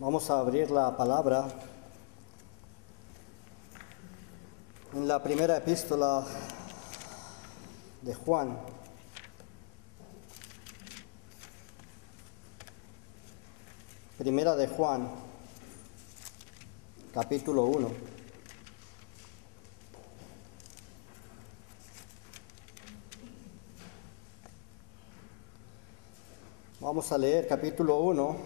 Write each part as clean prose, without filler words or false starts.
Vamos a abrir la palabra en la primera epístola de Juan. Primera de Juan, capítulo 1. Vamos a leer capítulo 1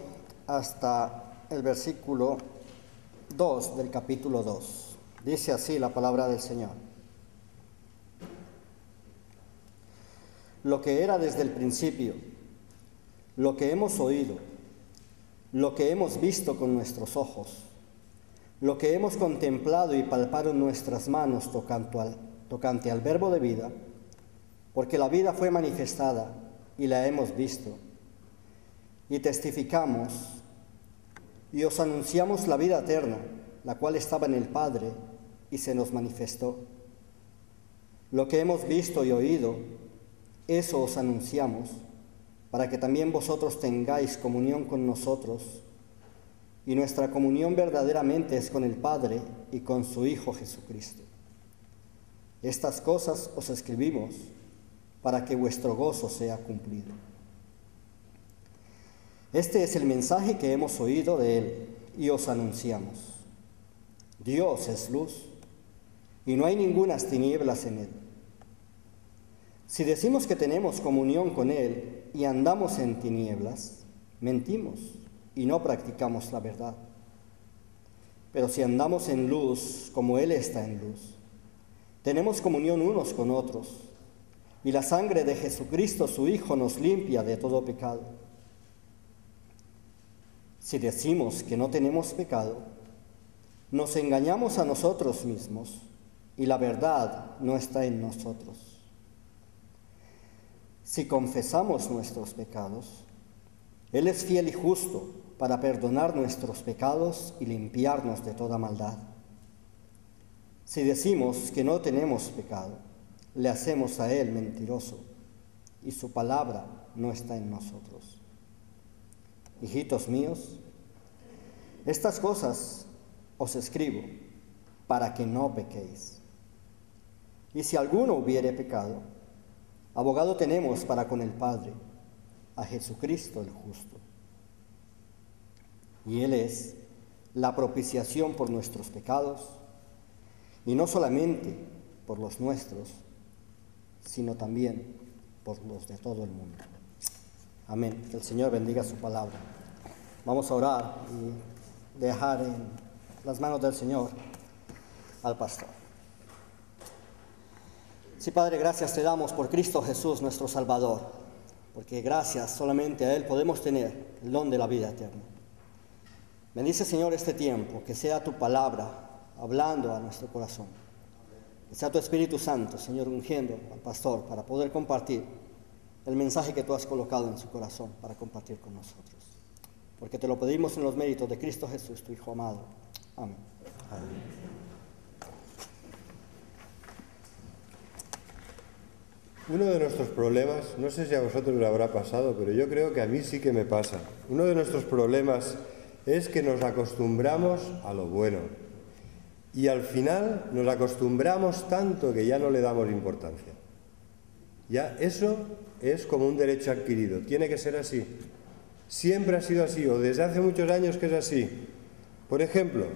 hasta el versículo 2 del capítulo 2. Dice así la palabra del Señor. Lo que era desde el principio, lo que hemos oído, lo que hemos visto con nuestros ojos, lo que hemos contemplado y palpado en nuestras manos tocante al verbo de vida, porque la vida fue manifestada y la hemos visto, y testificamos y os anunciamos la vida eterna, la cual estaba en el Padre y se nos manifestó. Lo que hemos visto y oído, eso os anunciamos, para que también vosotros tengáis comunión con nosotros, y nuestra comunión verdaderamente es con el Padre y con su Hijo Jesucristo. Estas cosas os escribimos para que vuestro gozo sea cumplido. Este es el mensaje que hemos oído de Él y os anunciamos. Dios es luz y no hay ningunas tinieblas en Él. Si decimos que tenemos comunión con Él y andamos en tinieblas, mentimos y no practicamos la verdad. Pero si andamos en luz como Él está en luz, tenemos comunión unos con otros, y la sangre de Jesucristo su Hijo nos limpia de todo pecado. Si decimos que no tenemos pecado, nos engañamos a nosotros mismos y la verdad no está en nosotros. Si confesamos nuestros pecados, Él es fiel y justo para perdonar nuestros pecados y limpiarnos de toda maldad. Si decimos que no tenemos pecado, le hacemos a Él mentiroso y su palabra no está en nosotros. Hijitos míos, estas cosas os escribo para que no pequéis. Y si alguno hubiere pecado, abogado tenemos para con el Padre, a Jesucristo el justo. Y Él es la propiciación por nuestros pecados, y no solamente por los nuestros, sino también por los de todo el mundo. Amén. Que el Señor bendiga su palabra. Vamos a orar y dejar en las manos del Señor al pastor. Sí, Padre, gracias te damos por Cristo Jesús, nuestro Salvador, porque gracias solamente a Él podemos tener el don de la vida eterna. Bendice, Señor, este tiempo, que sea tu palabra hablando a nuestro corazón. Que sea tu Espíritu Santo, Señor, ungiendo al pastor para poder compartir el mensaje que tú has colocado en su corazón para compartir con nosotros. Porque te lo pedimos en los méritos de Cristo Jesús, tu Hijo amado. Amén. Amén. Uno de nuestros problemas, no sé si a vosotros le habrá pasado, pero yo creo que a mí sí que me pasa. Uno de nuestros problemas es que nos acostumbramos a lo bueno. Y al final nos acostumbramos tanto que ya no le damos importancia. Ya eso es como un derecho adquirido, tiene que ser así. Siempre ha sido así, o desde hace muchos años que es así. Por ejemplo,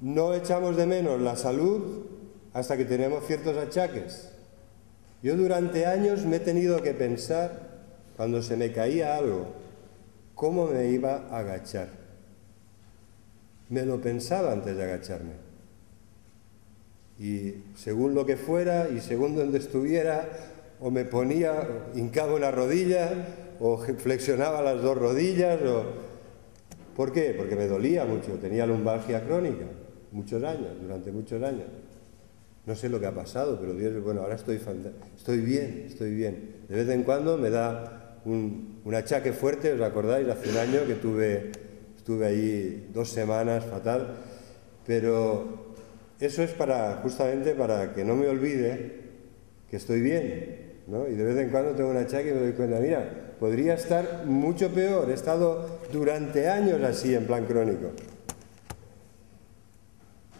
no echamos de menos la salud hasta que tenemos ciertos achaques. Yo durante años me he tenido que pensar, cuando se me caía algo, cómo me iba a agachar. Me lo pensaba antes de agacharme. Y según lo que fuera y según donde estuviera, o me ponía, hincaba una rodilla, o flexionaba las dos rodillas, o... ¿Por qué? Porque me dolía mucho, tenía lumbalgia crónica, muchos años, durante muchos años. No sé lo que ha pasado, pero Dios, bueno, ahora estoy bien, estoy bien. De vez en cuando me da un achaque fuerte, ¿os acordáis? Hace un año que estuve ahí 2 semanas fatal, pero eso es justamente para que no me olvide que estoy bien. ¿no? Y de vez en cuando tengo una achaque y me doy cuenta, mira, podría estar mucho peor. He estado durante años así, en plan crónico.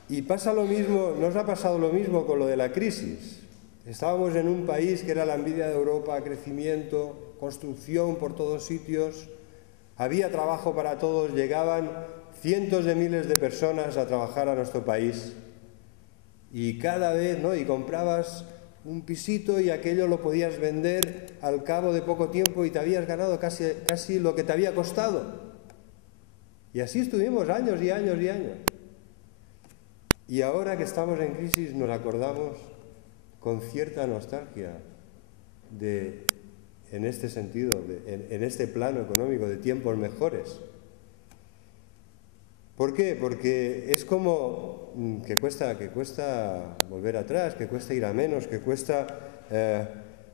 Y pasa lo mismo, nos ha pasado lo mismo con lo de la crisis. Estábamos en un país que era la envidia de Europa, crecimiento, construcción por todos sitios, había trabajo para todos, llegaban cientos de miles de personas a trabajar a nuestro país y cada vez, ¿no? Y comprabas un pisito y aquello lo podías vender al cabo de poco tiempo y te habías ganado casi lo que te había costado. Y así estuvimos años y años y años. Y ahora que estamos en crisis nos acordamos con cierta nostalgia en este sentido, en este plano económico, de tiempos mejores. ¿Por qué? Porque es como que cuesta volver atrás, que cuesta ir a menos, que cuesta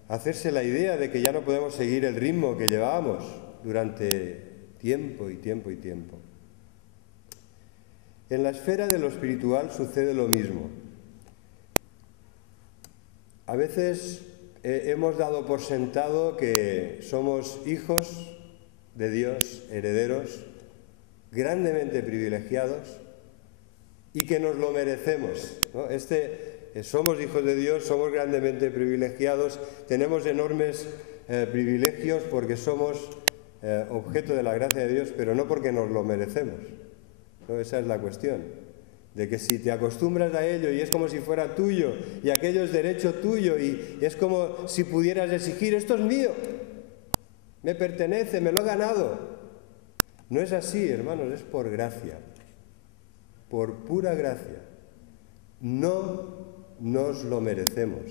hacerse la idea de que ya no podemos seguir el ritmo que llevábamos durante tiempo y tiempo y tiempo. En la esfera de lo espiritual sucede lo mismo. A veces hemos dado por sentado que somos hijos de Dios, herederos, grandemente privilegiados y que nos lo merecemos, ¿no? Somos hijos de Dios, somos grandemente privilegiados, tenemos enormes privilegios porque somos objeto de la gracia de Dios, pero no porque nos lo merecemos, ¿no? Esa es la cuestión. De que si te acostumbras a ello y es como si fuera tuyo y aquello es derecho tuyo y es como si pudieras exigir, esto es mío, me pertenece, me lo he ganado. No es así, hermanos, es por gracia, por pura gracia. No nos lo merecemos.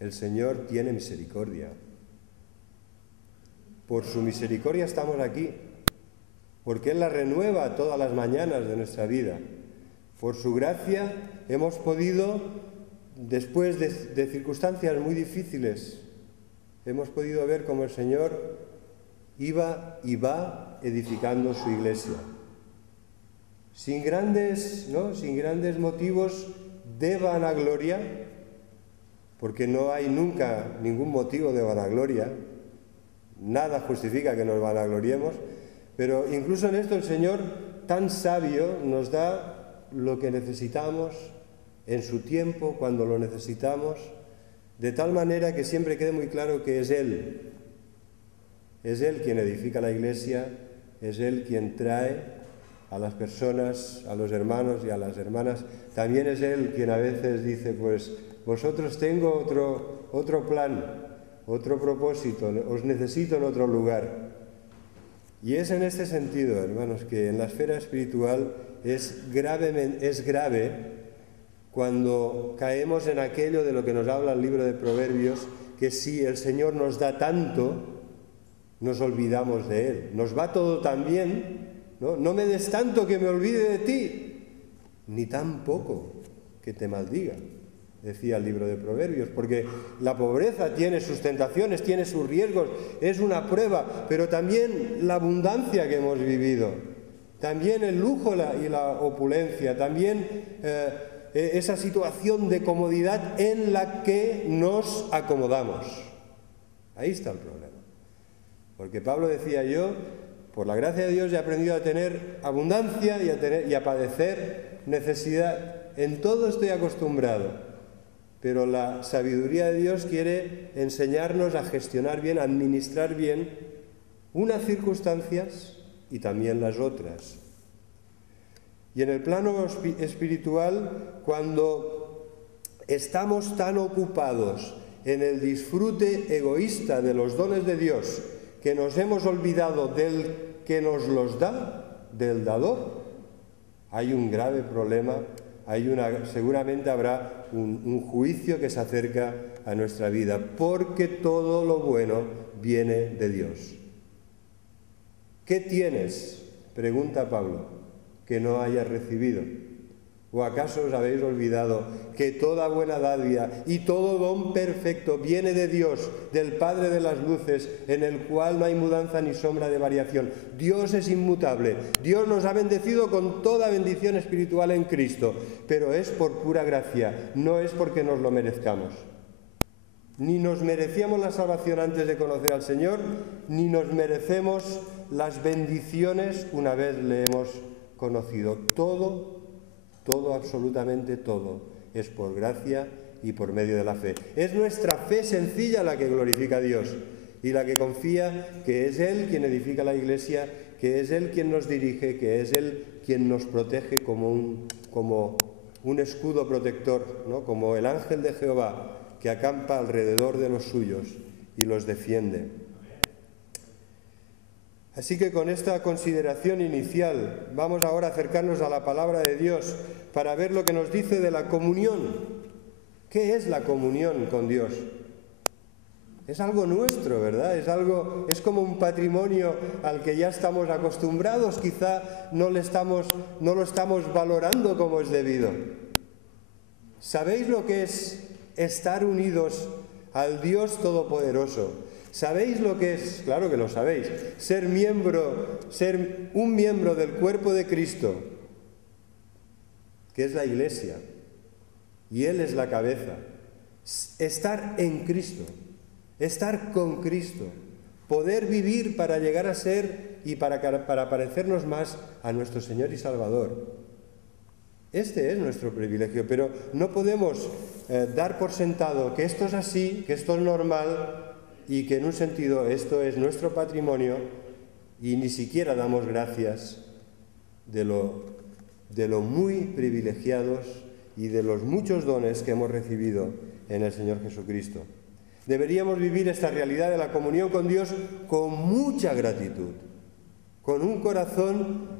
El Señor tiene misericordia. Por su misericordia estamos aquí, porque Él la renueva todas las mañanas de nuestra vida. Por su gracia hemos podido, después de circunstancias muy difíciles, hemos podido ver cómo el Señor iba y va edificando su iglesia. Sin grandes motivos de vanagloria, porque no hay nunca ningún motivo de vanagloria, nada justifica que nos vanagloriemos, pero incluso en esto el Señor, tan sabio, nos da lo que necesitamos en su tiempo, cuando lo necesitamos, de tal manera que siempre quede muy claro que es Él. Es Él quien edifica la iglesia, es Él quien trae a las personas, a los hermanos y a las hermanas. También es Él quien a veces dice, pues vosotros tengo otro plan, otro propósito, os necesito en otro lugar. Y es en este sentido, hermanos, que en la esfera espiritual es grave cuando caemos en aquello de lo que nos habla el libro de Proverbios, que si el Señor nos da tanto, nos olvidamos de Él. Nos va todo tan bien, ¿no? No me des tanto que me olvide de ti, ni tan poco que te maldiga, decía el libro de Proverbios, porque la pobreza tiene sus tentaciones, tiene sus riesgos, es una prueba, pero también la abundancia que hemos vivido, también el lujo y la opulencia, también esa situación de comodidad en la que nos acomodamos. Ahí está el problema. Porque Pablo decía, yo, por la gracia de Dios, he aprendido a tener abundancia y a padecer necesidad. En todo estoy acostumbrado. Pero la sabiduría de Dios quiere enseñarnos a gestionar bien, a administrar bien unas circunstancias y también las otras. Y en el plano espiritual, cuando estamos tan ocupados en el disfrute egoísta de los dones de Dios, que nos hemos olvidado del que nos los da, del dador, hay un grave problema, seguramente habrá un juicio que se acerca a nuestra vida, porque todo lo bueno viene de Dios. ¿Qué tienes?, pregunta Pablo, que no hayas recibido. ¿O acaso os habéis olvidado que toda buena dádiva y todo don perfecto viene de Dios, del Padre de las luces, en el cual no hay mudanza ni sombra de variación? Dios es inmutable. Dios nos ha bendecido con toda bendición espiritual en Cristo, pero es por pura gracia, no es porque nos lo merezcamos. Ni nos merecíamos la salvación antes de conocer al Señor, ni nos merecemos las bendiciones una vez le hemos conocido. Todo, absolutamente todo, es por gracia y por medio de la fe. Es nuestra fe sencilla la que glorifica a Dios y la que confía que es Él quien edifica la Iglesia, que es Él quien nos dirige, que es Él quien nos protege como un escudo protector, ¿no? Como el ángel de Jehová que acampa alrededor de los suyos y los defiende. Así que con esta consideración inicial vamos ahora a acercarnos a la palabra de Dios para ver lo que nos dice de la comunión. ¿Qué es la comunión con Dios? Es algo nuestro, ¿verdad? Es como un patrimonio al que ya estamos acostumbrados, quizá no lo estamos valorando como es debido. ¿Sabéis lo que es estar unidos al Dios Todopoderoso? ¿Sabéis lo que es? Claro que lo sabéis. Ser un miembro del cuerpo de Cristo, que es la Iglesia, y Él es la cabeza. Estar en Cristo, estar con Cristo, poder vivir para llegar a ser y para parecernos más a nuestro Señor y Salvador. Este es nuestro privilegio, pero no podemos dar por sentado que esto es así, que esto es normal y que en un sentido esto es nuestro patrimonio y ni siquiera damos gracias de lo muy privilegiados y de los muchos dones que hemos recibido en el Señor Jesucristo. Deberíamos vivir esta realidad de la comunión con Dios con mucha gratitud, con un corazón,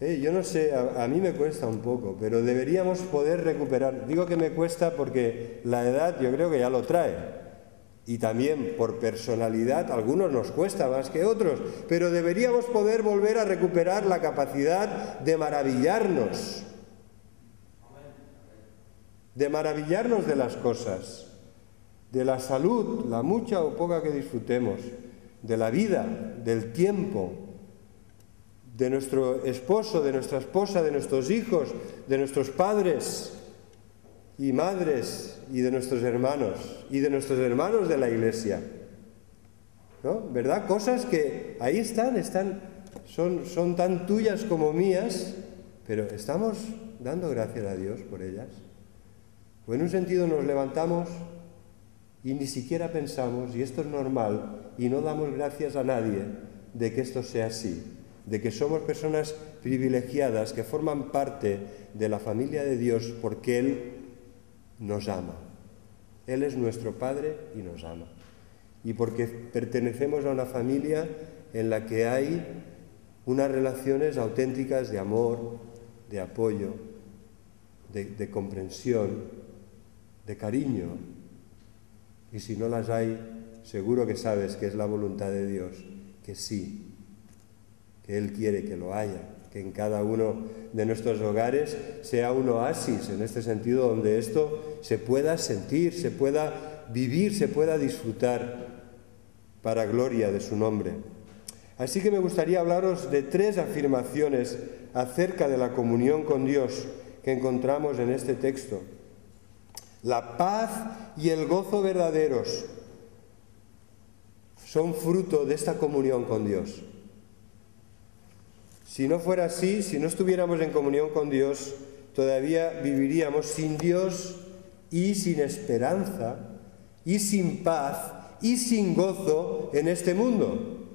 yo no sé, a mí me cuesta un poco, pero deberíamos poder recuperar. Digo que me cuesta porque la edad yo creo que ya lo trae. Y también por personalidad, a algunos nos cuesta más que otros, pero deberíamos poder volver a recuperar la capacidad de maravillarnos de las cosas, de la salud, la mucha o poca que disfrutemos, de la vida, del tiempo, de nuestro esposo, de nuestra esposa, de nuestros hijos, de nuestros padres y madres y de nuestros hermanos de la Iglesia, ¿no? ¿Verdad? Cosas que ahí son tan tuyas como mías, pero ¿estamos dando gracias a Dios por ellas? O en un sentido nos levantamos y ni siquiera pensamos, y esto es normal, y no damos gracias a nadie de que esto sea así, de que somos personas privilegiadas que forman parte de la familia de Dios porque Él nos ama. Él es nuestro Padre y nos ama. Y porque pertenecemos a una familia en la que hay unas relaciones auténticas de amor, de apoyo, de comprensión, de cariño. Y si no las hay, seguro que sabes que es la voluntad de Dios, que sí, que Él quiere que lo haya, que en cada uno de nuestros hogares sea un oasis, en este sentido, donde esto se pueda sentir, se pueda vivir, se pueda disfrutar para gloria de su nombre. Así que me gustaría hablaros de 3 afirmaciones acerca de la comunión con Dios que encontramos en este texto. La paz y el gozo verdaderos son fruto de esta comunión con Dios. Si no fuera así, si no estuviéramos en comunión con Dios, todavía viviríamos sin Dios y sin esperanza y sin paz y sin gozo en este mundo.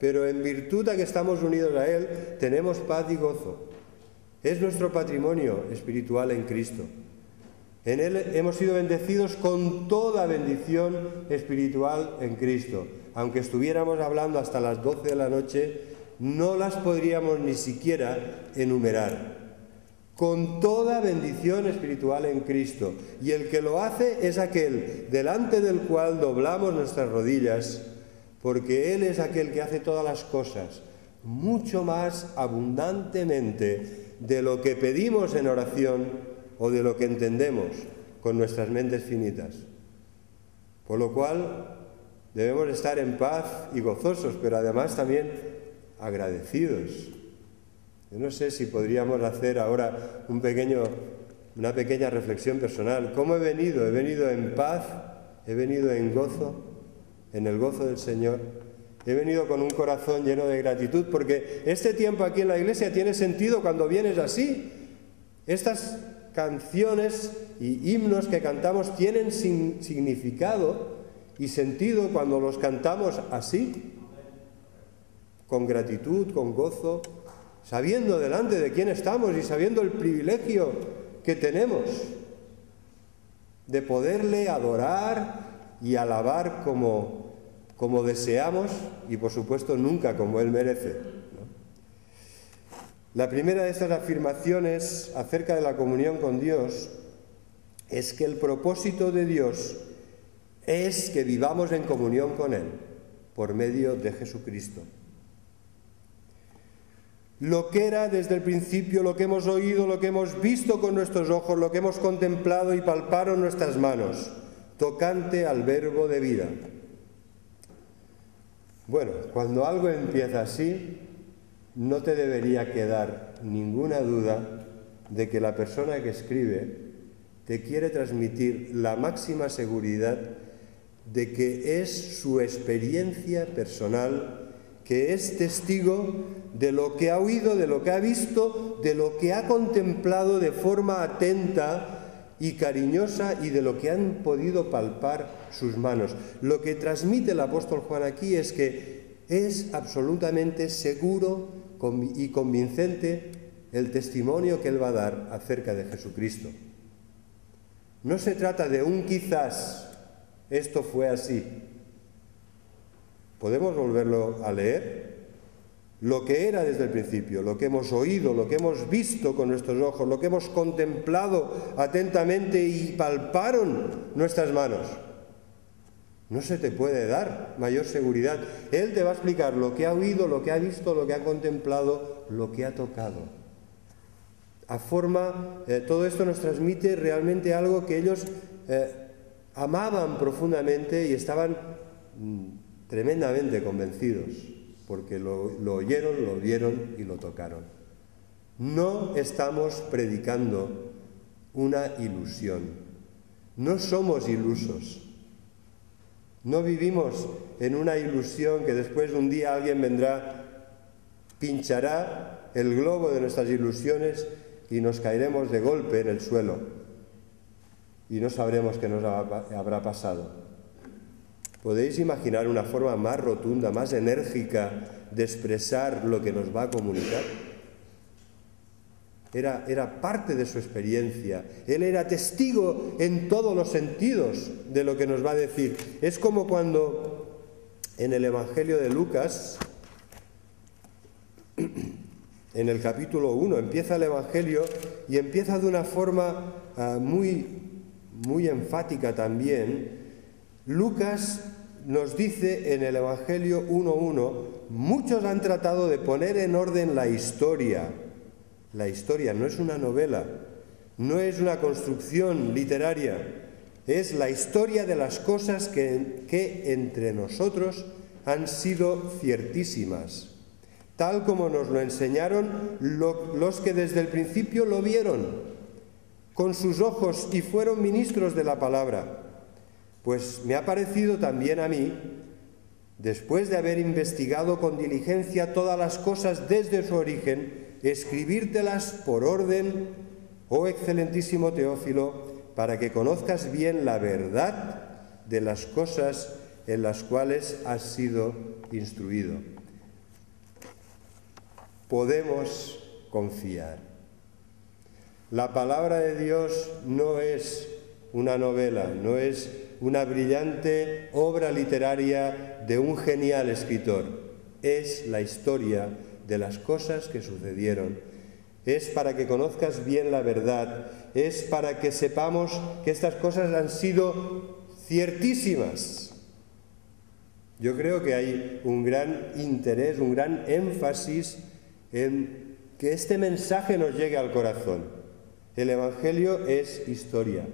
Pero en virtud de que estamos unidos a Él, tenemos paz y gozo. Es nuestro patrimonio espiritual en Cristo. En Él hemos sido bendecidos con toda bendición espiritual en Cristo. Aunque estuviéramos hablando hasta las 12 de la noche, no las podríamos ni siquiera enumerar. Con toda bendición espiritual en Cristo. Y el que lo hace es aquel delante del cual doblamos nuestras rodillas, porque Él es aquel que hace todas las cosas mucho más abundantemente de lo que pedimos en oración o de lo que entendemos con nuestras mentes finitas. Por lo cual debemos estar en paz y gozosos, pero además también agradecidos. Yo no sé si podríamos hacer ahora una pequeña reflexión personal. ¿Cómo he venido? He venido en paz he venido en gozo, en el gozo del Señor. He venido con un corazón lleno de gratitud, porque este tiempo aquí en la iglesia tiene sentido cuando vienes así. Estas canciones y himnos que cantamos tienen significado y sentido cuando los cantamos así, con gratitud, con gozo, sabiendo delante de quién estamos y sabiendo el privilegio que tenemos de poderle adorar y alabar como deseamos y, por supuesto, nunca como Él merece, ¿no? La primera de estas afirmaciones acerca de la comunión con Dios es que el propósito de Dios es que vivamos en comunión con Él por medio de Jesucristo. Lo que era desde el principio, lo que hemos oído, lo que hemos visto con nuestros ojos, lo que hemos contemplado y palparon nuestras manos, tocante al verbo de vida. Bueno, cuando algo empieza así, no te debería quedar ninguna duda de que la persona que escribe te quiere transmitir la máxima seguridad de que es su experiencia personal, que es testigo de lo que ha oído, de lo que ha visto, de lo que ha contemplado de forma atenta y cariñosa y de lo que han podido palpar sus manos. Lo que transmite el apóstol Juan aquí es que es absolutamente seguro y convincente el testimonio que él va a dar acerca de Jesucristo. No se trata de un quizás, esto fue así. ¿Podemos volverlo a leer? Lo que era desde el principio, lo que hemos oído, lo que hemos visto con nuestros ojos, lo que hemos contemplado atentamente y palparon nuestras manos. No se te puede dar mayor seguridad. Él te va a explicar lo que ha oído, lo que ha visto, lo que ha contemplado, lo que ha tocado. Todo esto nos transmite realmente algo que ellos amaban profundamente y estaban tremendamente convencidos, porque lo oyeron, lo vieron y lo tocaron. No estamos predicando una ilusión. No somos ilusos. No vivimos en una ilusión que después un día alguien vendrá, pinchará el globo de nuestras ilusiones y nos caeremos de golpe en el suelo y no sabremos qué nos habrá pasado. ¿Podéis imaginar una forma más rotunda, más enérgica de expresar lo que nos va a comunicar? Era parte de su experiencia. Él era testigo en todos los sentidos de lo que nos va a decir. Es como cuando en el Evangelio de Lucas, en el capítulo 1, empieza el Evangelio y empieza de una forma muy enfática también. Lucas nos dice en el Evangelio 1:1, muchos han tratado de poner en orden la historia. La historia no es una novela, no es una construcción literaria, es la historia de las cosas que entre nosotros han sido ciertísimas, tal como nos lo enseñaron los que desde el principio lo vieron con sus ojos y fueron ministros de la palabra. Pues me ha parecido también a mí, después de haber investigado con diligencia todas las cosas desde su origen, escribírtelas por orden, oh excelentísimo Teófilo, para que conozcas bien la verdad de las cosas en las cuales has sido instruido. Podemos confiar. La palabra de Dios no es una novela, no es una brillante obra literaria de un genial escritor. Es la historia de las cosas que sucedieron. Es para que conozcas bien la verdad. Es para que sepamos que estas cosas han sido ciertísimas. Yo creo que hay un gran interés, un gran énfasis en que este mensaje nos llegue al corazón. El Evangelio es historia.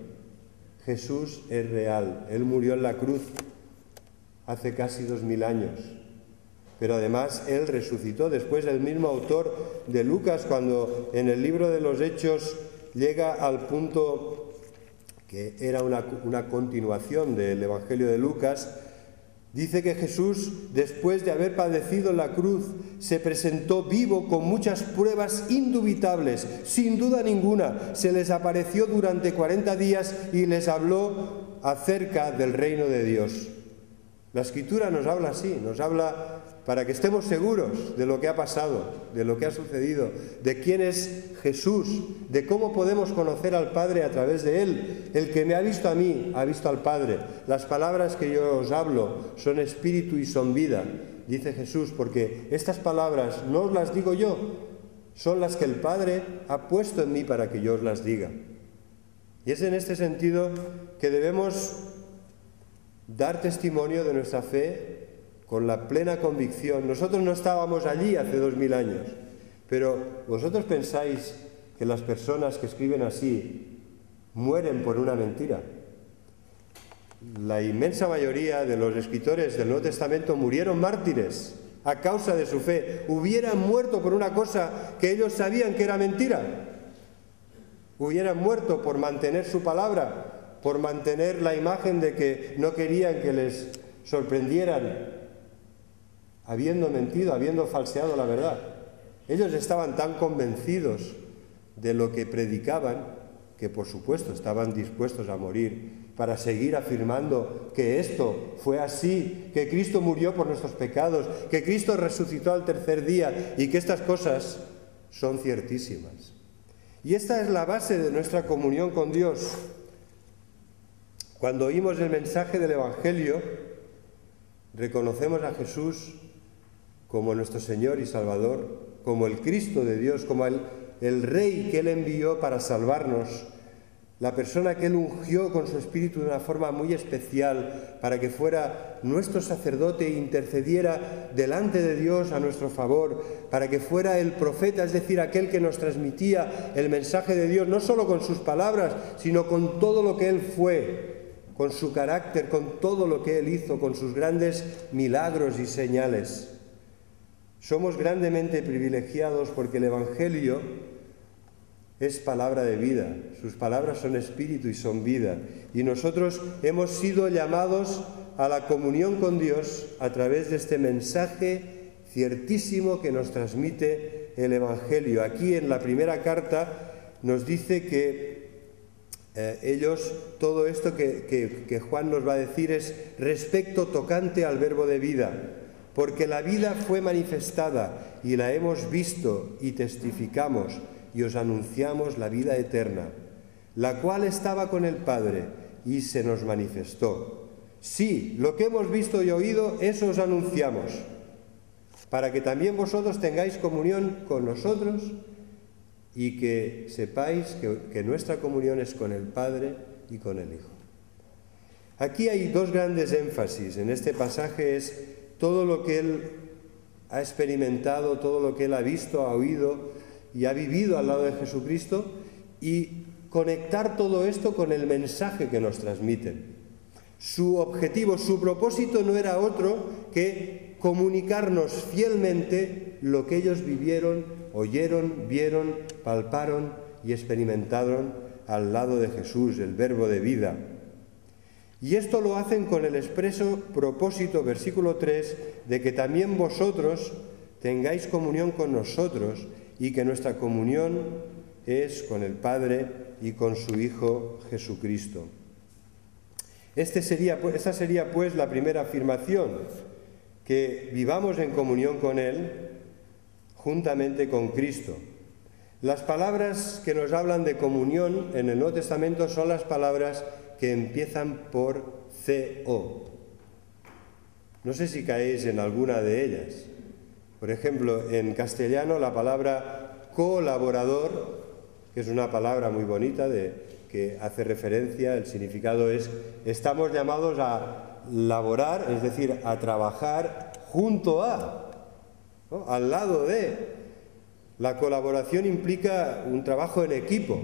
Jesús es real. Él murió en la cruz hace casi 2000 años. Pero además Él resucitó. Después el mismo autor de Lucas, cuando en el libro de los Hechos llega al punto que era una continuación del Evangelio de Lucas, dice que Jesús, después de haber padecido en la cruz, se presentó vivo con muchas pruebas indubitables, sin duda ninguna. Se les apareció durante 40 días y les habló acerca del reino de Dios. La Escritura nos habla así, nos habla para que estemos seguros de lo que ha pasado, de lo que ha sucedido, de quién es Jesús, de cómo podemos conocer al Padre a través de Él. El que me ha visto a mí, ha visto al Padre. Las palabras que yo os hablo son espíritu y son vida, dice Jesús, porque estas palabras no os las digo yo, son las que el Padre ha puesto en mí para que yo os las diga. Y es en este sentido que debemos dar testimonio de nuestra fe con la plena convicción. Nosotros no estábamos allí hace 2000 años, pero ¿vosotros pensáis que las personas que escriben así mueren por una mentira? La inmensa mayoría de los escritores del Nuevo Testamento murieron mártires a causa de su fe. Hubieran muerto por una cosa que ellos sabían que era mentira. Hubieran muerto por mantener su palabra, por mantener la imagen de que no querían que les sorprendieran habiendo mentido, habiendo falseado la verdad. Ellos estaban tan convencidos de lo que predicaban que, por supuesto, estaban dispuestos a morir para seguir afirmando que esto fue así, que Cristo murió por nuestros pecados, que Cristo resucitó al tercer día y que estas cosas son ciertísimas. Y esta es la base de nuestra comunión con Dios. Cuando oímos el mensaje del Evangelio, reconocemos a Jesús como nuestro Señor y Salvador, como el Cristo de Dios, como el Rey que Él envió para salvarnos, la persona que Él ungió con su Espíritu de una forma muy especial para que fuera nuestro sacerdote e intercediera delante de Dios a nuestro favor, para que fuera el profeta, es decir, aquel que nos transmitía el mensaje de Dios, no solo con sus palabras, sino con todo lo que Él fue, con su carácter, con todo lo que Él hizo, con sus grandes milagros y señales. Somos grandemente privilegiados porque el Evangelio es palabra de vida, sus palabras son espíritu y son vida, y nosotros hemos sido llamados a la comunión con Dios a través de este mensaje ciertísimo que nos transmite el Evangelio. Aquí en la primera carta nos dice que ellos, todo esto que Juan nos va a decir es respecto tocante al verbo de vida, porque la vida fue manifestada y la hemos visto y testificamos y os anunciamos la vida eterna, la cual estaba con el Padre y se nos manifestó. Sí, lo que hemos visto y oído, eso os anunciamos, para que también vosotros tengáis comunión con nosotros y que sepáis que nuestra comunión es con el Padre y con el Hijo. Aquí hay dos grandes énfasis en este pasaje, es todo lo que Él ha experimentado, todo lo que Él ha visto, ha oído y ha vivido al lado de Jesucristo, y conectar todo esto con el mensaje que nos transmiten. Su objetivo, su propósito no era otro que comunicarnos fielmente lo que ellos vivieron, oyeron, vieron, palparon y experimentaron al lado de Jesús, el verbo de vida. Y esto lo hacen con el expreso propósito, versículo 3, de que también vosotros tengáis comunión con nosotros y que nuestra comunión es con el Padre y con su Hijo Jesucristo. Esta sería pues la primera afirmación, que vivamos en comunión con Él juntamente con Cristo. Las palabras que nos hablan de comunión en el Nuevo Testamento son las palabras que empiezan por CO. No sé si caéis en alguna de ellas. Por ejemplo, en castellano la palabra colaborador, que es una palabra muy bonita que hace referencia, el significado es estamos llamados a laborar, es decir, a trabajar junto a, ¿no? Al lado de. La colaboración implica un trabajo en equipo.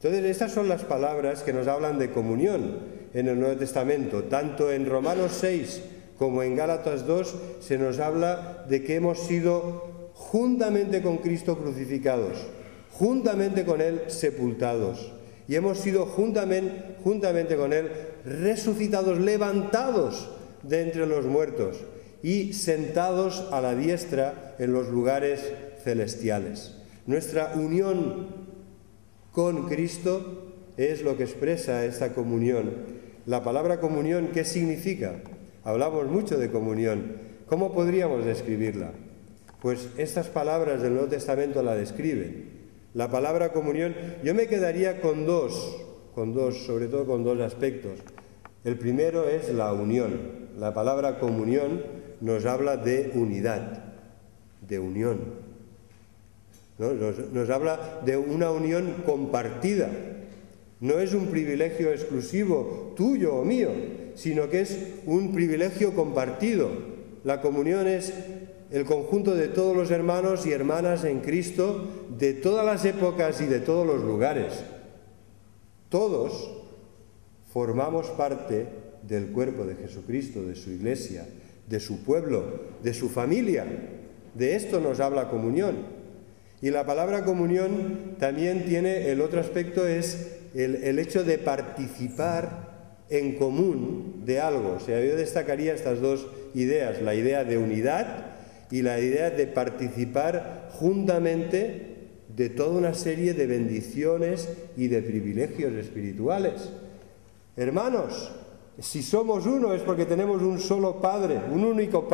Entonces, estas son las palabras que nos hablan de comunión en el Nuevo Testamento. Tanto en Romanos 6 como en Gálatas 2 se nos habla de que hemos sido juntamente con Cristo crucificados, juntamente con Él sepultados. y hemos sido juntamente con Él resucitados, levantados de entre los muertos y sentados a la diestra en los lugares celestiales. Nuestra unión con Cristo es lo que expresa esta comunión. La palabra comunión, ¿qué significa? Hablamos mucho de comunión. ¿Cómo podríamos describirla? Pues estas palabras del Nuevo Testamento la describen. La palabra comunión, yo me quedaría con dos, sobre todo con dos aspectos. El primero es la unión. La palabra comunión nos habla de unidad, de unión, ¿no? Nos habla de una unión compartida. No es un privilegio exclusivo tuyo o mío, sino que es un privilegio compartido. La comunión es el conjunto de todos los hermanos y hermanas en Cristo, de todas las épocas y de todos los lugares. Todos formamos parte del cuerpo de Jesucristo, de su iglesia, de su pueblo, de su familia. De esto nos habla comunión. Y la palabra comunión también tiene el otro aspecto, es el hecho de participar en común de algo. O sea, yo destacaría estas dos ideas, la idea de unidad y la idea de participar juntamente de toda una serie de bendiciones y de privilegios espirituales. Hermanos, si somos uno es porque tenemos un solo Padre, un único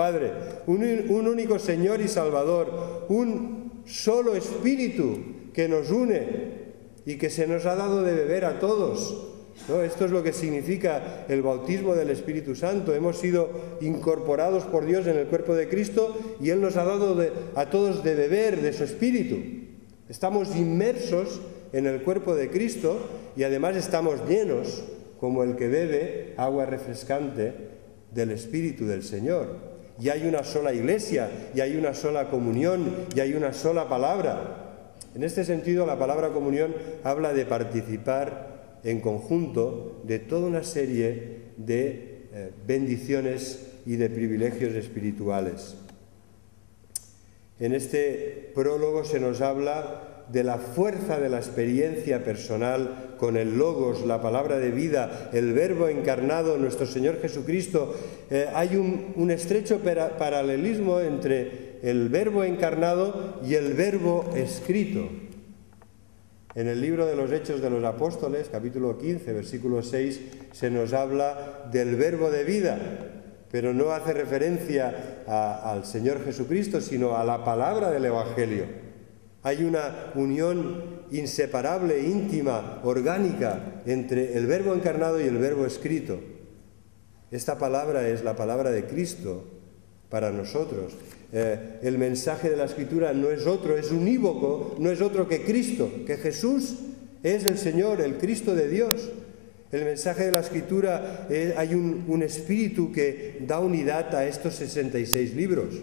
un único Señor y Salvador, un solo Espíritu que nos une y que se nos ha dado de beber a todos, ¿no? Esto es lo que significa el bautismo del Espíritu Santo. Hemos sido incorporados por Dios en el cuerpo de Cristo y Él nos ha dado a todos de beber de su Espíritu. Estamos inmersos en el cuerpo de Cristo y además estamos llenos, como el que bebe agua refrescante, del Espíritu del Señor. Y hay una sola iglesia, y hay una sola comunión, y hay una sola palabra. En este sentido, la palabra comunión habla de participar en conjunto de toda una serie de bendiciones y de privilegios espirituales. En este prólogo se nos habla de la fuerza de la experiencia personal con el Logos, la palabra de vida, el Verbo encarnado, nuestro Señor Jesucristo. Hay un estrecho paralelismo entre el Verbo encarnado y el Verbo escrito. En el libro de los Hechos de los Apóstoles, capítulo 15, versículo 6, se nos habla del Verbo de vida, pero no hace referencia al Señor Jesucristo, sino a la palabra del Evangelio. Hay una unión inseparable, íntima, orgánica entre el Verbo encarnado y el Verbo escrito. Esta palabra es la palabra de Cristo para nosotros. El mensaje de la Escritura no es otro, es unívoco, no es otro que Cristo, que Jesús es el Señor, el Cristo de Dios. El mensaje de la Escritura, hay un espíritu que da unidad a estos 66 libros.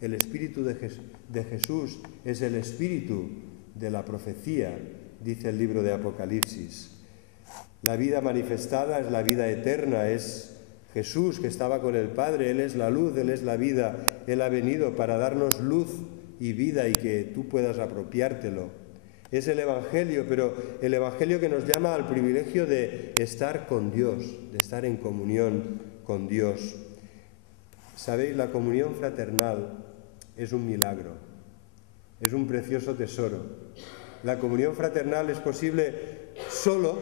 El espíritu de Jesús es el espíritu de la profecía, dice el libro de Apocalipsis. La vida manifestada es la vida eterna, es Jesús que estaba con el Padre, Él es la luz, Él es la vida, Él ha venido para darnos luz y vida y que tú puedas apropiártelo. Es el Evangelio, pero el Evangelio que nos llama al privilegio de estar con Dios, de estar en comunión con Dios. Sabéis, la comunión fraternal es un milagro, es un precioso tesoro. La comunión fraternal es posible solo,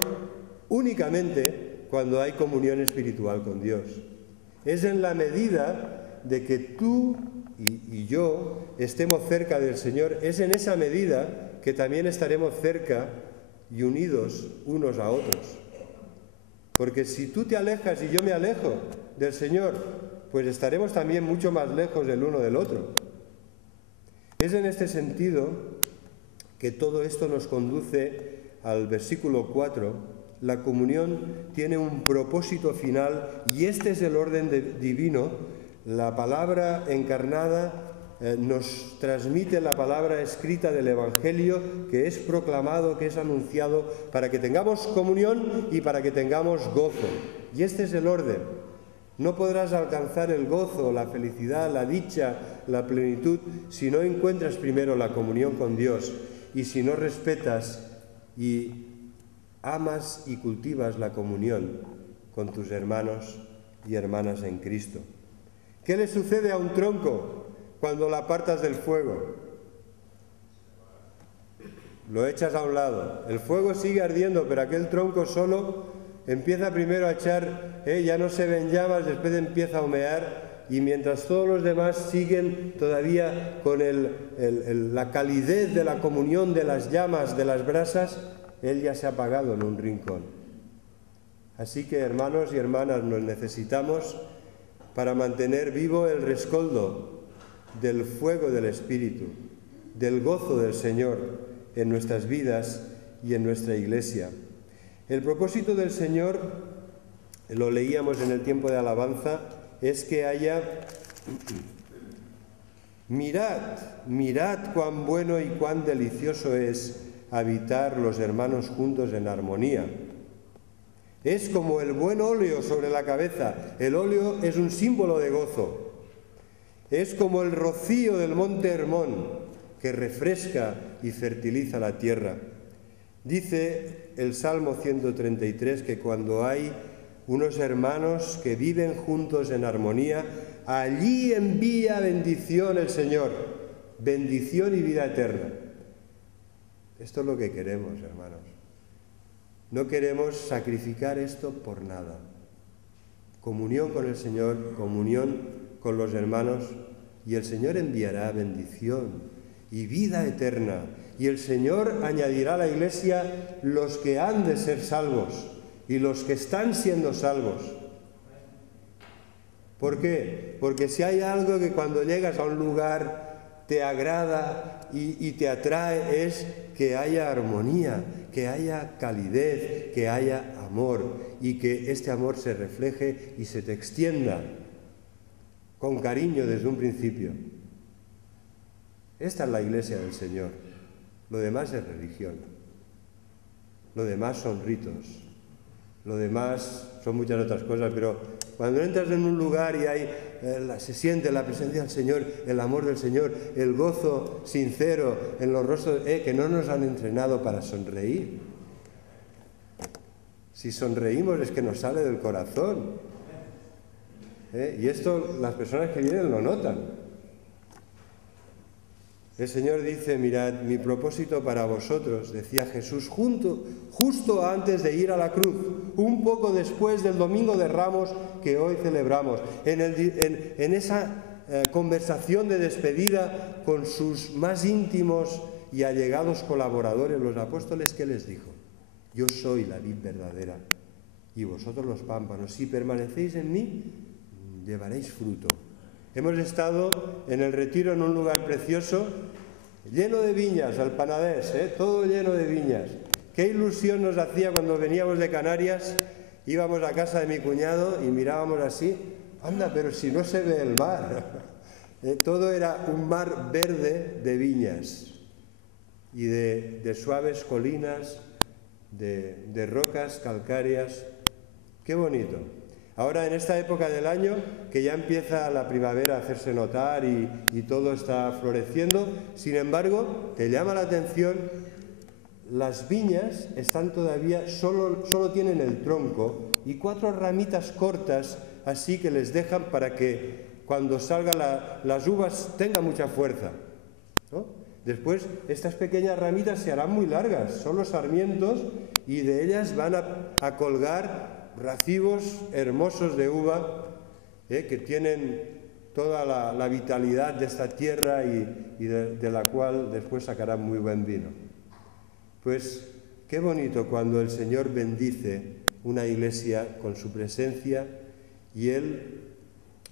únicamente, cuando hay comunión espiritual con Dios. Es en la medida de que tú y yo estemos cerca del Señor, es en esa medida que también estaremos cerca y unidos unos a otros. Porque si tú te alejas y yo me alejo del Señor, pues estaremos también mucho más lejos el uno del otro. Es en este sentido que todo esto nos conduce al versículo 4. La comunión tiene un propósito final y este es el orden divino. La palabra encarnada nos transmite la palabra escrita del Evangelio que es proclamado, que es anunciado, para que tengamos comunión y para que tengamos gozo. Y este es el orden. No podrás alcanzar el gozo, la felicidad, la dicha, la plenitud, si no encuentras primero la comunión con Dios y si no respetas y amas y cultivas la comunión con tus hermanos y hermanas en Cristo. ¿Qué le sucede a un tronco cuando lo apartas del fuego? Lo echas a un lado. El fuego sigue ardiendo, pero aquel tronco solo empieza primero a echar, ya no se ven llamas, después empieza a humear, y mientras todos los demás siguen todavía con la calidez de la comunión de las llamas, de las brasas, él ya se ha apagado en un rincón. Así que, hermanos y hermanas, nos necesitamos para mantener vivo el rescoldo del fuego del Espíritu, del gozo del Señor en nuestras vidas y en nuestra iglesia. El propósito del Señor, lo leíamos en el tiempo de alabanza, es que haya... Mirad cuán bueno y cuán delicioso es habitar los hermanos juntos en armonía. Es como el buen óleo sobre la cabeza. El óleo es un símbolo de gozo. Es como el rocío del monte Hermón, que refresca y fertiliza la tierra. Dice el Salmo 133 que cuando hay unos hermanos que viven juntos en armonía, allí envía bendición el Señor, bendición y vida eterna. Esto es lo que queremos, hermanos. No queremos sacrificar esto por nada. Comunión con el Señor, comunión con los hermanos, y el Señor enviará bendición y vida eterna. Y el Señor añadirá a la iglesia los que han de ser salvos y los que están siendo salvos. ¿Por qué? Porque si hay algo que cuando llegas a un lugar te agrada y te atrae, es que haya armonía, que haya calidez, que haya amor, y que este amor se refleje y se te extienda con cariño desde un principio. Esta es la iglesia del Señor. Lo demás es religión. Lo demás son ritos. Lo demás son muchas otras cosas, pero cuando entras en un lugar y se siente la presencia del Señor, el amor del Señor, el gozo sincero en los rostros, que no nos han entrenado para sonreír. Si sonreímos es que nos sale del corazón. Y esto las personas que vienen lo notan. El Señor dice, mirad, mi propósito para vosotros, decía Jesús, justo antes de ir a la cruz, un poco después del Domingo de Ramos que hoy celebramos, en esa conversación de despedida con sus más íntimos y allegados colaboradores, los apóstoles, ¿qué les dijo? Yo soy la vid verdadera y vosotros los pámpanos. Si permanecéis en mí, llevaréis fruto. Hemos estado en el retiro en un lugar precioso, lleno de viñas, al Panadés, todo lleno de viñas. Qué ilusión nos hacía cuando veníamos de Canarias, íbamos a casa de mi cuñado y mirábamos así, anda, pero si no se ve el mar. Todo era un mar verde de viñas y de suaves colinas, de rocas calcáreas. Qué bonito. Ahora, en esta época del año, que ya empieza la primavera a hacerse notar y todo está floreciendo, sin embargo, te llama la atención, las viñas están todavía, solo tienen el tronco y 4 ramitas cortas, así que les dejan para que cuando salgan las uvas tenga mucha fuerza, ¿no? Después, estas pequeñas ramitas se harán muy largas, son los sarmientos, y de ellas van a colgar racimos hermosos de uva, que tienen toda la vitalidad de esta tierra y de la cual después sacarán muy buen vino. Pues qué bonito cuando el Señor bendice una iglesia con su presencia y Él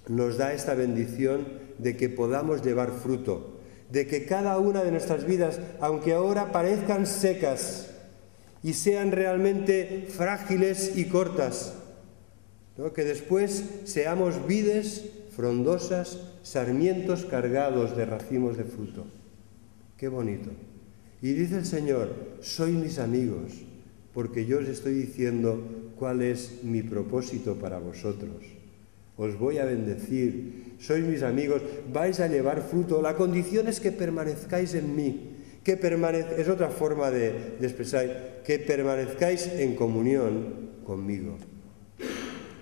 nos da esta bendición de que podamos llevar fruto, de que cada una de nuestras vidas, aunque ahora parezcan secas, y sean realmente frágiles y cortas, ¿no? Que después seamos vides frondosas, sarmientos cargados de racimos de fruto. Qué bonito. Y dice el Señor, sois mis amigos, porque yo os estoy diciendo cuál es mi propósito para vosotros. Os voy a bendecir, sois mis amigos, vais a llevar fruto. La condición es que permanezcáis en mí, es otra forma de expresar, que permanezcáis en comunión conmigo.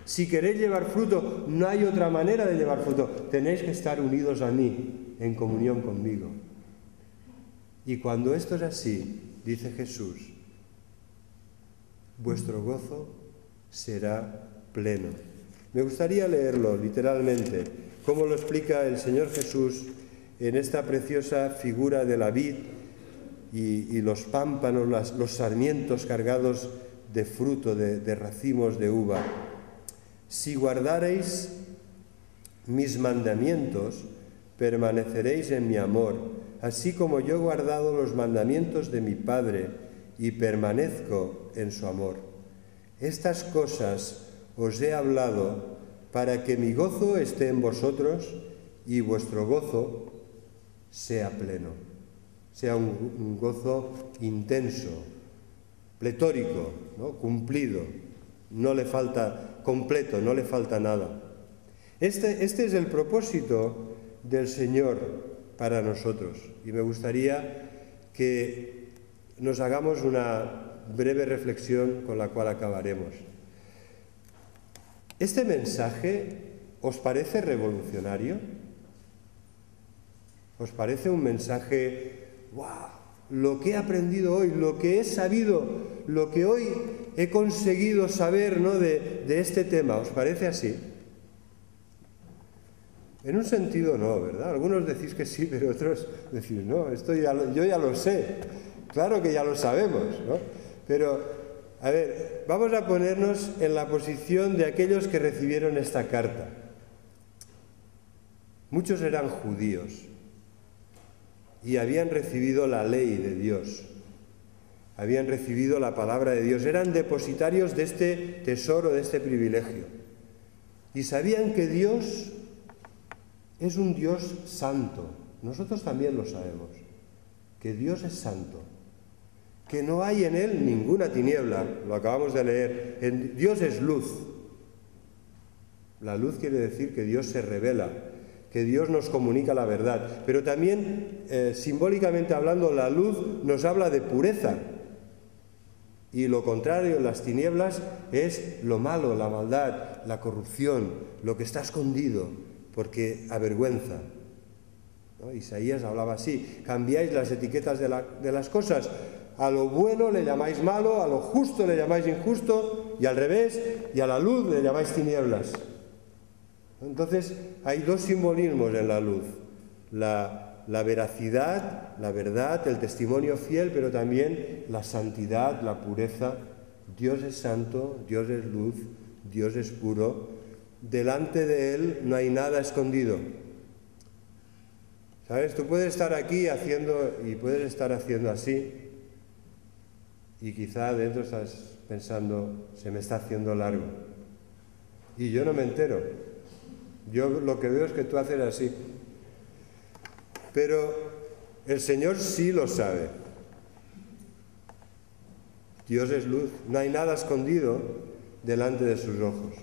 Si queréis llevar fruto, no hay otra manera de llevar fruto. Tenéis que estar unidos a mí, en comunión conmigo. Y cuando esto es así, dice Jesús, vuestro gozo será pleno. Me gustaría leerlo literalmente, como lo explica el Señor Jesús en esta preciosa figura de la vid y los pámpanos, los sarmientos cargados de fruto, de racimos de uva. Si guardareis mis mandamientos, permaneceréis en mi amor, así como yo he guardado los mandamientos de mi Padre y permanezco en su amor. Estas cosas os he hablado para que mi gozo esté en vosotros y vuestro gozo sea pleno, sea un gozo intenso, pletórico, ¿no? Cumplido, no le falta completo, no le falta nada. Este es el propósito del Señor para nosotros y me gustaría que nos hagamos una breve reflexión con la cual acabaremos. ¿Este mensaje os parece revolucionario? ¿Os parece un mensaje, wow, lo que he aprendido hoy, lo que he sabido, lo que hoy he conseguido saber, ¿no?, de este tema? ¿Os parece así? En un sentido no, ¿verdad? Algunos decís que sí, pero otros decís, no, esto yo ya lo sé. Claro que ya lo sabemos, ¿no? Pero, a ver, vamos a ponernos en la posición de aquellos que recibieron esta carta. Muchos eran judíos y habían recibido la ley de Dios, habían recibido la palabra de Dios, eran depositarios de este tesoro, de este privilegio. Y sabían que Dios es un Dios santo. Nosotros también lo sabemos, que Dios es santo, que no hay en Él ninguna tiniebla, lo acabamos de leer. Dios es luz. La luz quiere decir que Dios se revela, que Dios nos comunica la verdad, pero también, simbólicamente hablando, la luz nos habla de pureza. Y lo contrario, las tinieblas, es lo malo, la maldad, la corrupción, lo que está escondido, porque avergüenza, ¿no? Isaías hablaba así: cambiáis las etiquetas de las cosas, a lo bueno le llamáis malo, a lo justo le llamáis injusto, y al revés, y a la luz le llamáis tinieblas. Entonces hay dos simbolismos en la luz: la veracidad, la verdad, el testimonio fiel, pero también la santidad, la pureza. Dios es santo, Dios es luz, Dios es puro. Delante de Él no hay nada escondido. ¿Sabes? Tú puedes estar aquí haciendo y puedes estar haciendo así y quizá dentro estás pensando, se me está haciendo largo. Y yo no me entero. Yo lo que veo es que tú haces así. Pero el Señor sí lo sabe. Dios es luz. No hay nada escondido delante de sus ojos.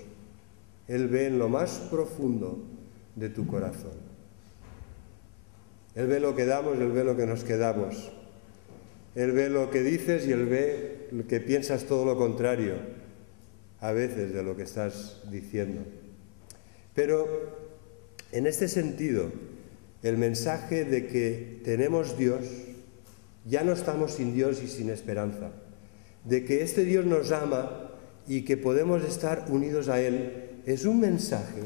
Él ve en lo más profundo de tu corazón. Él ve lo que damos y Él ve lo que nos quedamos. Él ve lo que dices y Él ve lo que piensas todo lo contrario, a veces, de lo que estás diciendo. Pero, en este sentido, el mensaje de que tenemos Dios, ya no estamos sin Dios y sin esperanza, de que este Dios nos ama y que podemos estar unidos a Él, es un mensaje,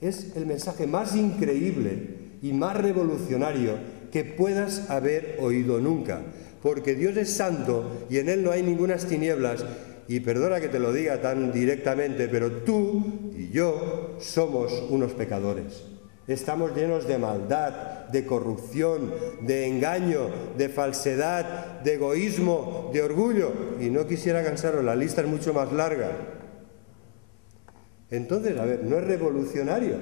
es el mensaje más increíble y más revolucionario que puedas haber oído nunca, porque Dios es santo y en Él no hay ningunas tinieblas. Y perdona que te lo diga tan directamente, pero tú y yo somos unos pecadores. Estamos llenos de maldad, de corrupción, de engaño, de falsedad, de egoísmo, de orgullo. Y no quisiera cansaros, la lista es mucho más larga. Entonces, a ver, ¿no es revolucionario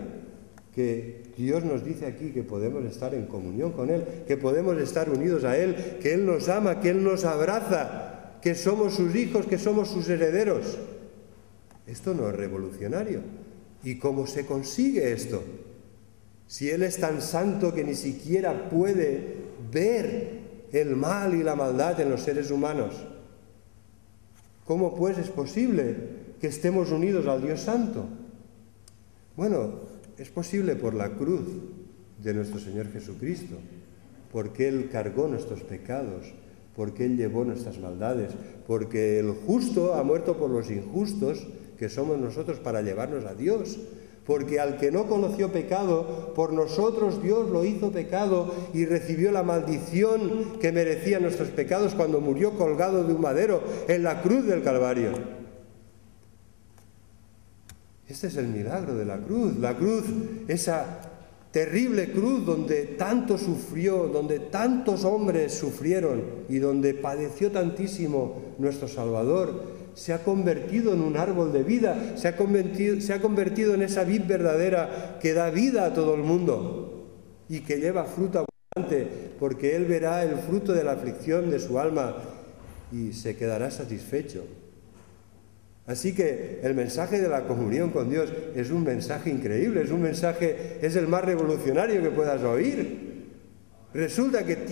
que Dios nos dice aquí que podemos estar en comunión con Él, que podemos estar unidos a Él, que Él nos ama, que Él nos abraza, que somos sus hijos, que somos sus herederos? Esto no es revolucionario. ¿Y cómo se consigue esto? Si Él es tan santo que ni siquiera puede ver el mal y la maldad en los seres humanos. ¿Cómo pues es posible que estemos unidos al Dios Santo? Bueno, es posible por la cruz de nuestro Señor Jesucristo, porque Él cargó nuestros pecados, porque Él llevó nuestras maldades, porque el justo ha muerto por los injustos, que somos nosotros, para llevarnos a Dios. Porque al que no conoció pecado, por nosotros Dios lo hizo pecado y recibió la maldición que merecían nuestros pecados cuando murió colgado de un madero en la cruz del Calvario. Este es el milagro de la cruz, esa terrible cruz donde tanto sufrió, donde tantos hombres sufrieron y donde padeció tantísimo nuestro Salvador. Se ha convertido en un árbol de vida, se ha convertido en esa vid verdadera que da vida a todo el mundo y que lleva fruto abundante, porque Él verá el fruto de la aflicción de su alma y se quedará satisfecho. Así que el mensaje de la comunión con Dios es un mensaje increíble, es el más revolucionario que puedas oír. Resulta que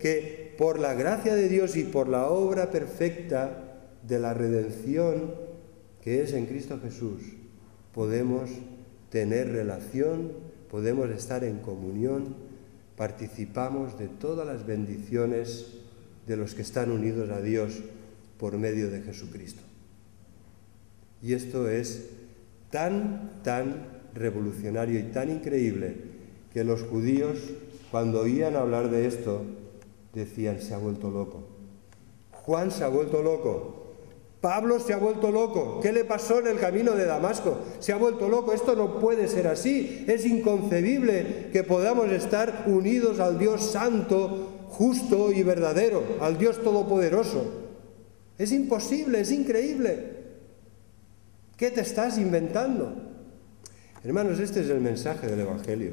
que por la gracia de Dios y por la obra perfecta de la redención que es en Cristo Jesús, podemos tener relación, podemos estar en comunión, participamos de todas las bendiciones de los que están unidos a Dios por medio de Jesucristo. Y esto es tan revolucionario y tan increíble que los judíos, cuando oían hablar de esto, decían: se ha vuelto loco. Juan se ha vuelto loco. Pablo se ha vuelto loco. ¿Qué le pasó en el camino de Damasco? Se ha vuelto loco. Esto no puede ser así. Es inconcebible que podamos estar unidos al Dios santo, justo y verdadero, al Dios todopoderoso. Es imposible, es increíble. ¿Qué te estás inventando? Hermanos, este es el mensaje del Evangelio.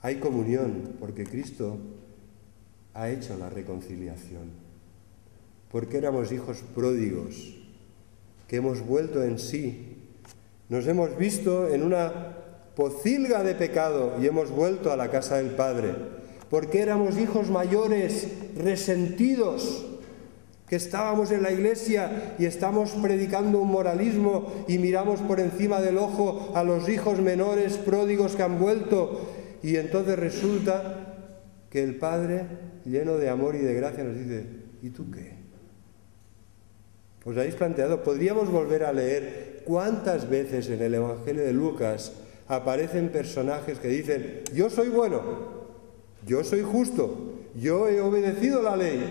Hay comunión porque Cristo ha hecho la reconciliación. Porque éramos hijos pródigos, que hemos vuelto en sí. Nos hemos visto en una pocilga de pecado y hemos vuelto a la casa del Padre. Porque éramos hijos mayores, resentidos, que estábamos en la iglesia y estamos predicando un moralismo y miramos por encima del ojo a los hijos menores pródigos que han vuelto. Y entonces resulta que el Padre, lleno de amor y de gracia, nos dice: ¿y tú qué? ¿Os habéis planteado? Podríamos volver a leer cuántas veces en el Evangelio de Lucas aparecen personajes que dicen: yo soy bueno, yo soy justo, yo he obedecido la ley,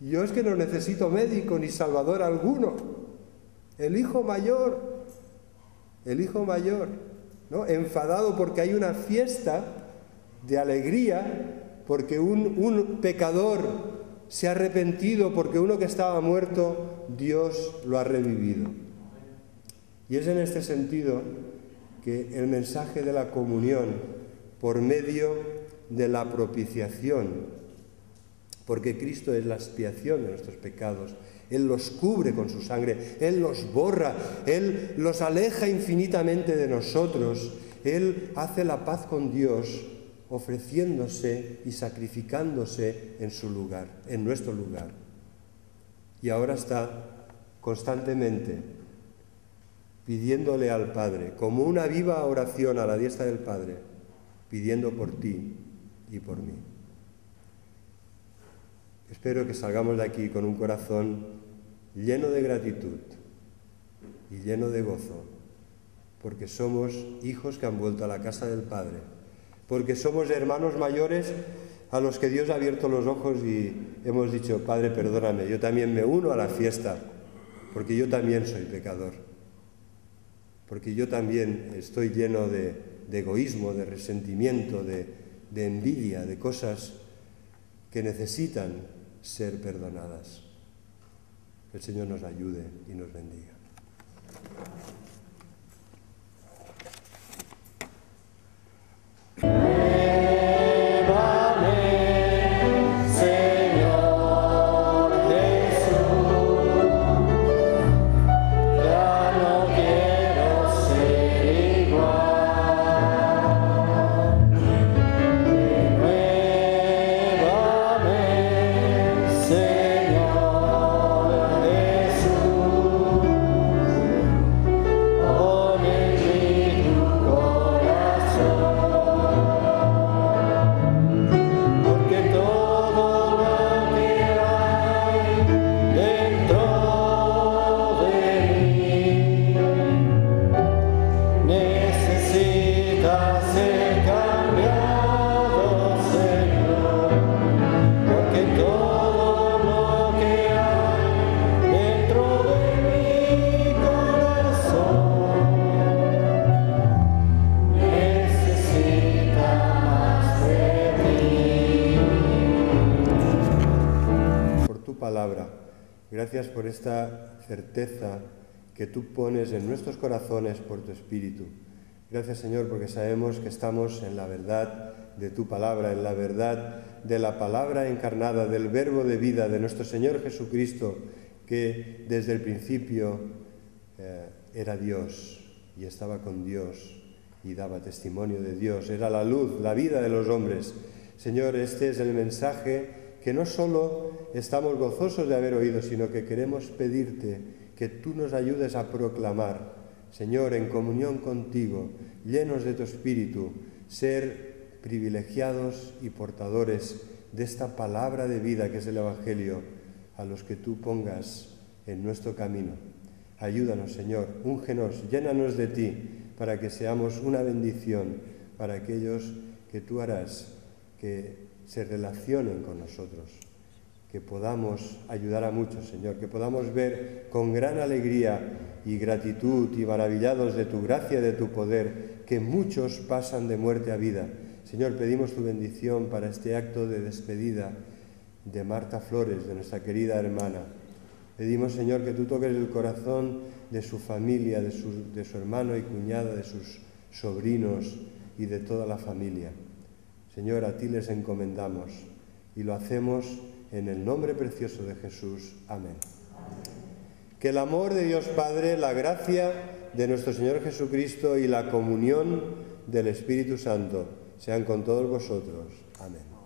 yo es que no necesito médico ni salvador alguno. El hijo mayor, ¿no? Enfadado porque hay una fiesta de alegría, porque un pecador se ha arrepentido, porque uno que estaba muerto, Dios lo ha revivido. Y es en este sentido que el mensaje de la comunión, por medio de la propiciación, porque Cristo es la expiación de nuestros pecados, Él los cubre con su sangre, Él los borra, Él los aleja infinitamente de nosotros, Él hace la paz con Dios, ofreciéndose y sacrificándose en su lugar, en nuestro lugar. Y ahora está constantemente pidiéndole al Padre, como una viva oración a la diestra del Padre, pidiendo por ti y por mí. Espero que salgamos de aquí con un corazón lleno de gratitud y lleno de gozo, porque somos hijos que han vuelto a la casa del Padre, porque somos hermanos mayores a los que Dios ha abierto los ojos y hemos dicho: Padre, perdóname, yo también me uno a la fiesta, porque yo también soy pecador, porque yo también estoy lleno de egoísmo, de resentimiento, de envidia, de cosas que necesitan ser perdonadas. Que el Señor nos ayude y nos bendiga. palabra. Gracias por esta certeza que tú pones en nuestros corazones por tu Espíritu. Gracias, Señor, porque sabemos que estamos en la verdad de tu palabra, en la verdad de la palabra encarnada, del verbo de vida, de nuestro Señor Jesucristo, que desde el principio era Dios y estaba con Dios y daba testimonio de Dios. Era la luz, la vida de los hombres. Señor, este es el mensaje que no solo estamos gozosos de haber oído, sino que queremos pedirte que tú nos ayudes a proclamar, Señor, en comunión contigo, llenos de tu Espíritu, ser privilegiados y portadores de esta palabra de vida que es el Evangelio, a los que tú pongas en nuestro camino. Ayúdanos, Señor, úngenos, llénanos de ti, para que seamos una bendición para aquellos que tú harás que se relacionen con nosotros, que podamos ayudar a muchos, Señor, que podamos ver con gran alegría y gratitud y maravillados de tu gracia y de tu poder, que muchos pasan de muerte a vida. Señor, pedimos tu bendición para este acto de despedida de Marta Flores, de nuestra querida hermana. Pedimos, Señor, que tú toques el corazón de su familia, de su hermano y cuñada, de sus sobrinos y de toda la familia. Señor, a ti les encomendamos y lo hacemos en el nombre precioso de Jesús. Amén. Que el amor de Dios Padre, la gracia de nuestro Señor Jesucristo y la comunión del Espíritu Santo sean con todos vosotros. Amén.